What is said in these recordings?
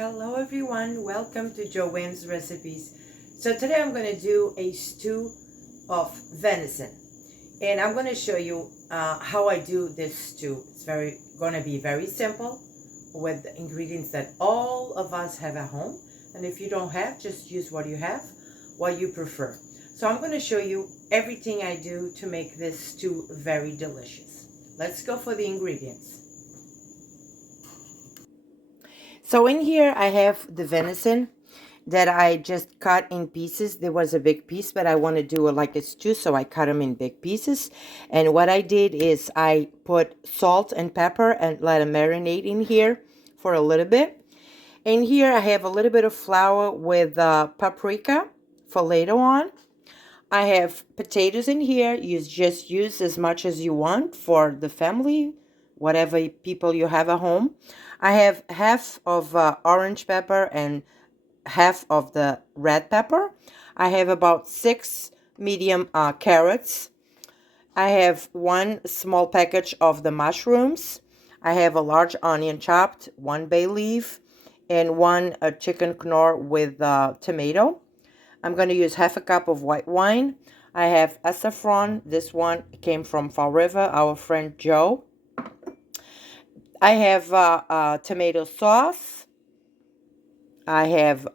Hello everyone, welcome to Joanne's Recipes. So today I'm going to do a stew of venison, and I'm going to show you how I do this stew. It's going to be very simple with the ingredients that all of us have at home, and if you don't have, just use what you have, what you prefer. So I'm going to show you everything I do to make this stew very delicious. Let's go for the ingredients. So in here I have the venison that I just cut in pieces. There was a big piece, but I want to do it like a stew, so I cut them in big pieces. And what I did is I put salt and pepper and let them marinate in here for a little bit. And here I have a little bit of flour with paprika for later on. I have potatoes in here. You just use as much as you want for the family, whatever people you have at home. I have half of orange pepper and half of the red pepper. I have about 6 medium carrots. I have 1 small package of the mushrooms. I have a large onion chopped, 1 bay leaf, and 1 chicken knorr with tomato. I'm going to use half a cup of white wine. I have saffron. This one came from Fall River, our friend Joe. I have tomato sauce. I have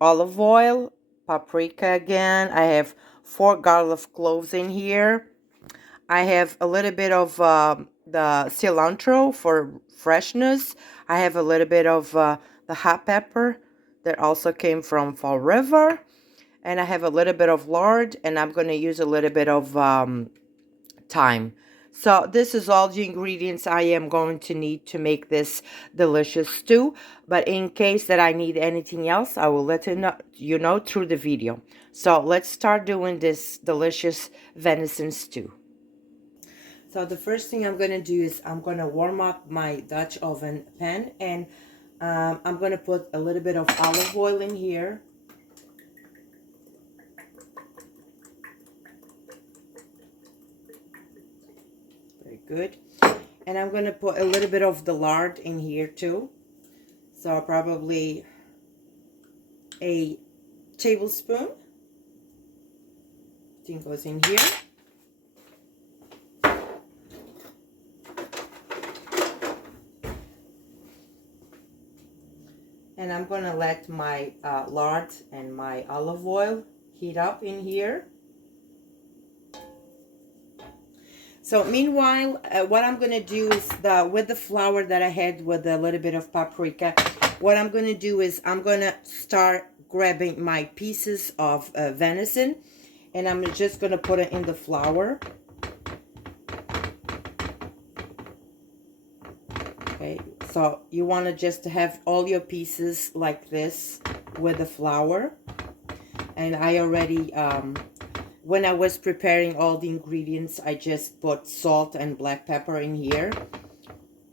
olive oil, paprika again. I have 4 garlic cloves in here. I have a little bit of the cilantro for freshness. I have a little bit of the hot pepper that also came from Fall River. And I have a little bit of lard, and I'm going to use a little bit of thyme. So this is all the ingredients I am going to need to make this delicious stew. But in case that I need anything else, I will let you know through the video. So let's start doing this delicious venison stew. So the first thing I'm going to do is I'm going to warm up my Dutch oven pan, and I'm going to put a little bit of olive oil in here. Very good. And I'm going to put a little bit of the lard in here too. So probably a tablespoon. I think goes in here. And I'm going to let my lard and my olive oil heat up in here. So meanwhile, what I'm going to do is with the flour that I had with a little bit of paprika, what I'm going to do is I'm going to start grabbing my pieces of venison, and I'm just going to put it in the flour. Okay, so you want to just have all your pieces like this with the flour. And I already, when I was preparing all the ingredients, I just put salt and black pepper in here.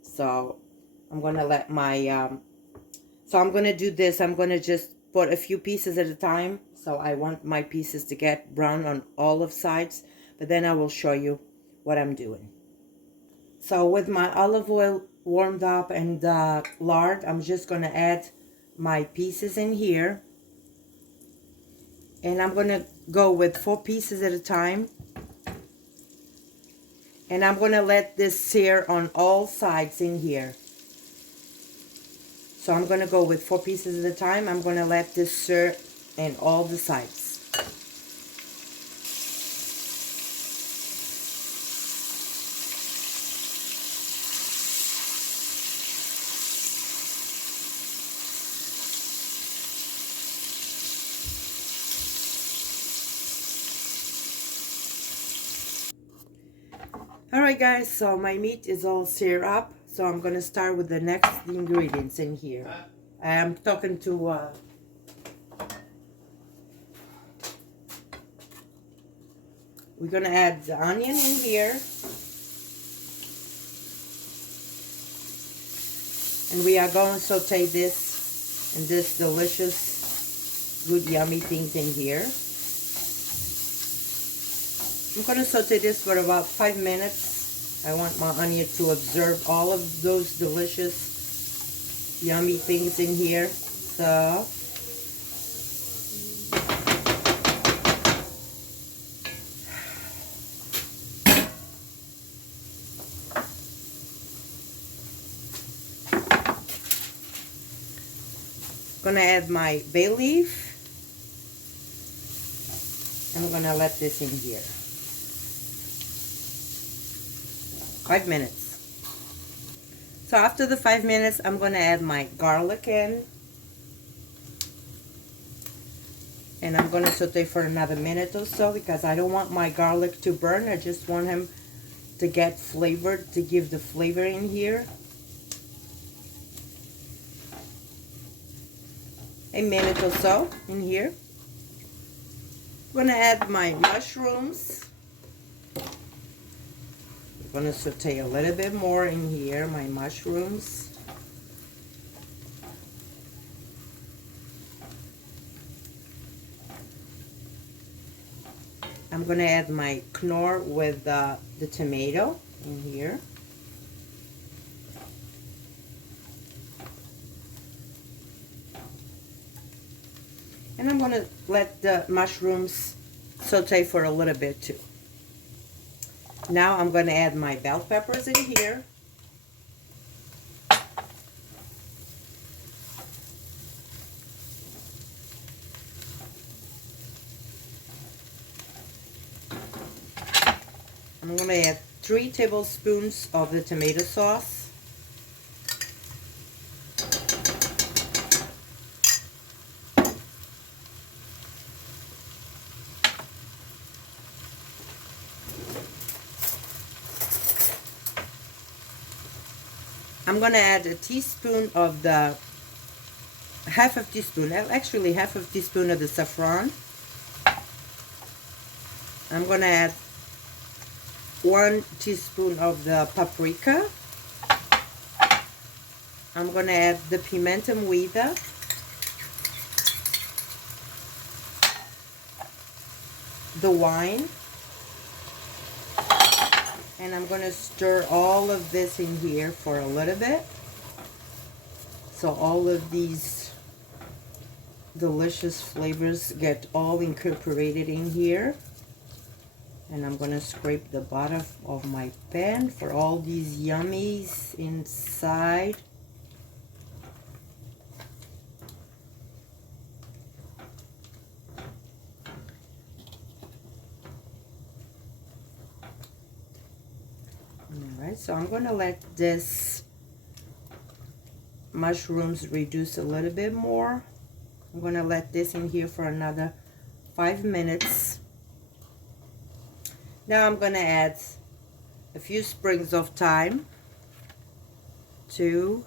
So I'm going to let my, so I'm going to do this. I'm going to just put a few pieces at a time. So I want my pieces to get brown on all of sides. But then I will show you what I'm doing. So with my olive oil warmed up and lard, I'm just going to add my pieces in here. And I'm going to go with 4 pieces at a time. And I'm going to let this sear on all sides in here. So I'm going to go with 4 pieces at a time. I'm going to let this sear in all the sides. Alright guys, so my meat is all seared up, so I'm going to start with the next ingredients in here. I'm talking to we're going to add the onion in here, and we are going to saute this and this delicious good yummy things in here. I'm going to saute this for about 5 minutes. I want my onion to absorb all of those delicious yummy things in here. So gonna add my bay leaf. I'm gonna let this in here. 5 minutes. So after the 5 minutes, I'm gonna add my garlic in. And I'm gonna saute for another minute or so because I don't want my garlic to burn. I just want him to get flavored, to give the flavor in here. A minute or so in here. I'm gonna add my mushrooms. I'm gonna saute a little bit more in here, my mushrooms. I'm gonna add my Knorr with the tomato in here. And I'm gonna let the mushrooms saute for a little bit too. Now I'm gonna add my bell peppers in here. I'm gonna add 3 tablespoons of the tomato sauce. I'm gonna add a teaspoon of the, half a teaspoon, actually half a teaspoon of the saffron. I'm gonna add 1 teaspoon of the paprika. I'm gonna add the pimenta moída. The wine. And I'm gonna stir all of this in here for a little bit. So all of these delicious flavors get all incorporated in here. And I'm gonna scrape the bottom of my pan for all these yummies inside. Alright, so I'm gonna let this mushrooms reduce a little bit more. I'm gonna let this in here for another 5 minutes. Now I'm gonna add a few sprigs of thyme. 2,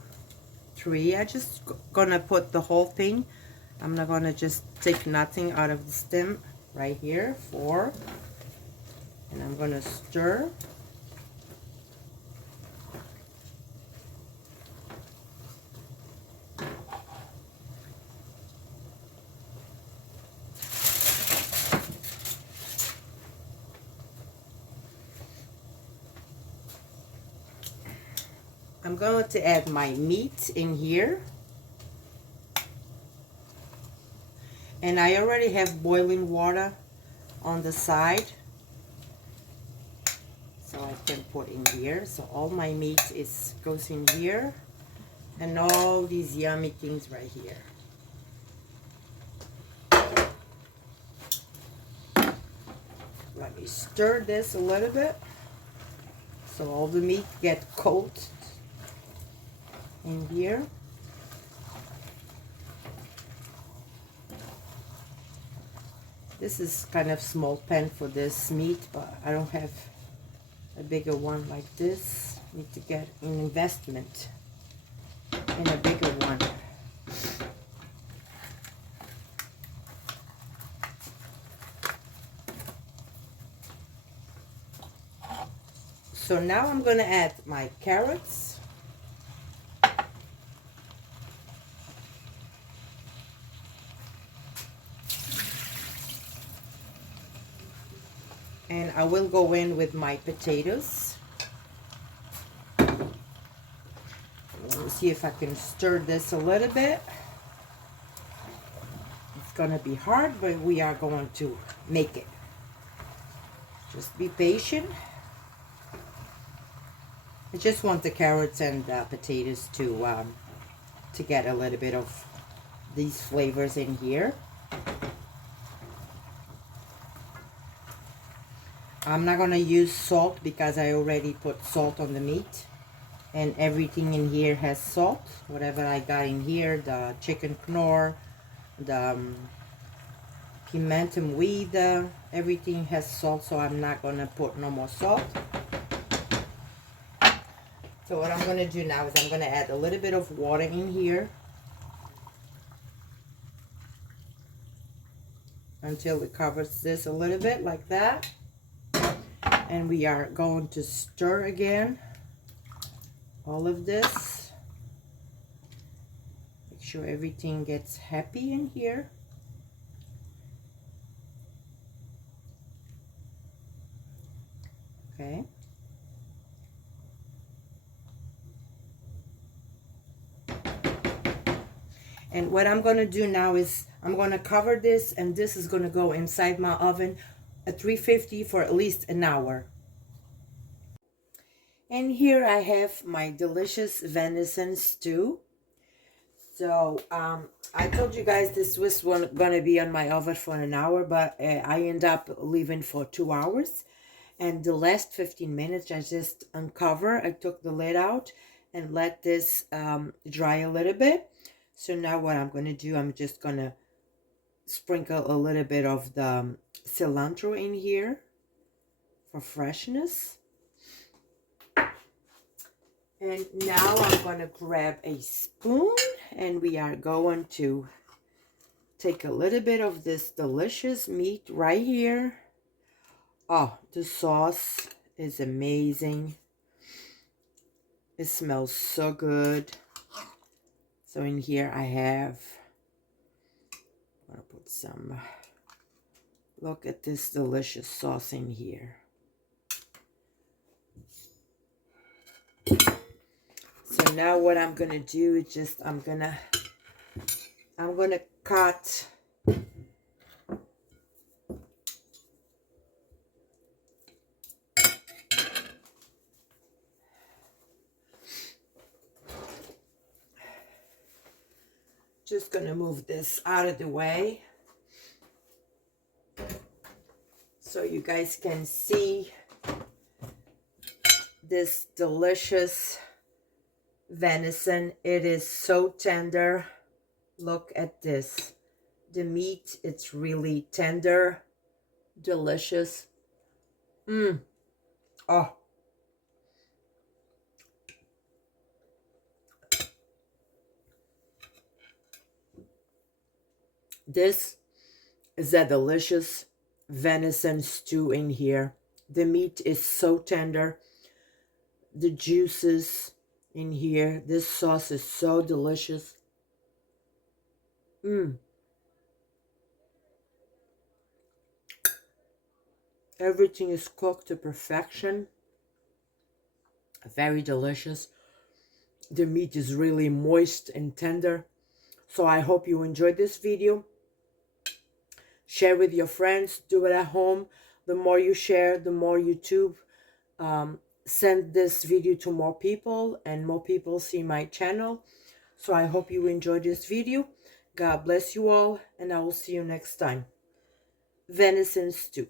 3. I just gonna put the whole thing. I'm not gonna just take nothing out of the stem. Right here, 4. And I'm gonna stir. I'm going to add my meat in here. And I already have boiling water on the side. So I can put in here. So all my meat goes in here. And all these yummy things right here. Let me stir this a little bit. So all the meat get coated in here. This is kind of small pan for this meat, but I don't have a bigger one like this. Need to get an investment in a bigger one. So now I'm going to add my carrots. And I will go in with my potatoes. see if I can stir this a little bit. It's gonna be hard, but we are going to make it. Just be patient. I just want the carrots and the potatoes to get a little bit of these flavors in here. I'm not gonna use salt because I already put salt on the meat, and everything in here has salt. Whatever I got in here, the chicken knorr, the pimentum weed, everything has salt, so I'm not gonna put no more salt. So what I'm gonna do now is I'm gonna add a little bit of water in here until it covers this a little bit like that. And we are going to stir again all of this. Make sure everything gets happy in here. Okay. And what I'm going to do now is I'm going to cover this, and this is going to go inside my oven at 350 for at least an hour. And here I have my delicious venison stew. So I told you guys this was going to be on my oven for an hour, but I end up leaving for 2 hours. And the last 15 minutes I just uncover. I took the lid out and let this dry a little bit. So now what I'm going to do, I'm just going to sprinkle a little bit of the cilantro in here for freshness. And now I'm going to grab a spoon, and we are going to take a little bit of this delicious meat right here. Oh, the sauce is amazing. It smells so good. So in here I have, I'm going to put some, look at this delicious sauce in here. So now what I'm going to do is just, I'm going to cut just going to move this out of the way so you guys can see this delicious venison. It is so tender. Look at this. The meat, it's really tender, delicious. Oh. This is a delicious venison stew in here. The meat is so tender. The juices in here. This sauce is so delicious. Everything is cooked to perfection. Very delicious. The meat is really moist and tender. So I hope you enjoyed this video. Share with your friends. Do it at home. The more you share, the more YouTube send this video to more people, and more people see my channel. So I hope you enjoyed this video. God bless you all, and I will see you next time. Venison stew.